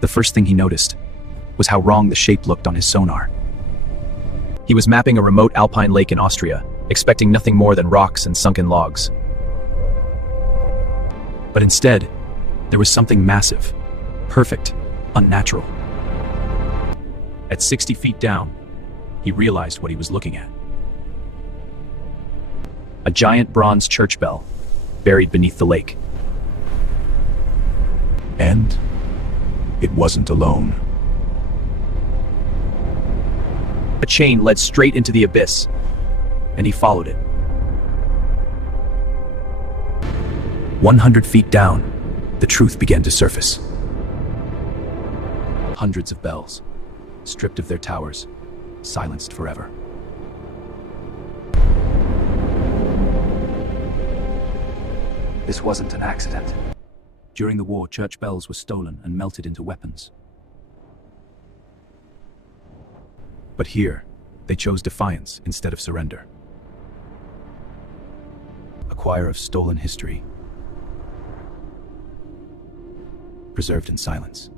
The first thing he noticed was how wrong the shape looked on his sonar. He was mapping a remote alpine lake in Austria, expecting nothing more than rocks and sunken logs. But instead, there was something massive, perfect, unnatural. At 60 feet down, he realized what he was looking at. A giant bronze church bell, buried beneath the lake. And it wasn't alone. A chain led straight into the abyss, and he followed it. 100 feet down, the truth began to surface. Hundreds of bells, stripped of their towers, silenced forever. This wasn't an accident. During the war, church bells were stolen and melted into weapons. But here, they chose defiance instead of surrender. A choir of stolen history, preserved in silence.